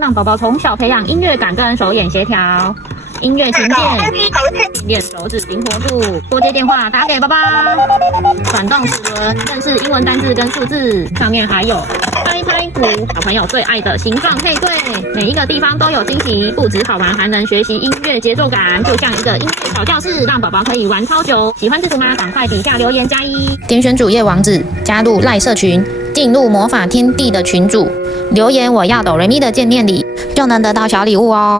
让宝宝从小培养音乐感跟手眼协调。音乐琴键，练手指灵活度，拨接电话打给爸爸，转动齿轮认识英文单字跟数字，上面还有拍拍鼓，小朋友最爱的形状配对，每一个地方都有惊喜，不止好玩，还能学习音乐节奏感，就像一个音乐小教室，让宝宝可以玩超久。喜欢制服吗？赶快底下留言+1，点选主页网址，加入赖社群，进入魔法天地的群组，留言我要哆瑞咪的见面礼，就能得到小礼物哦。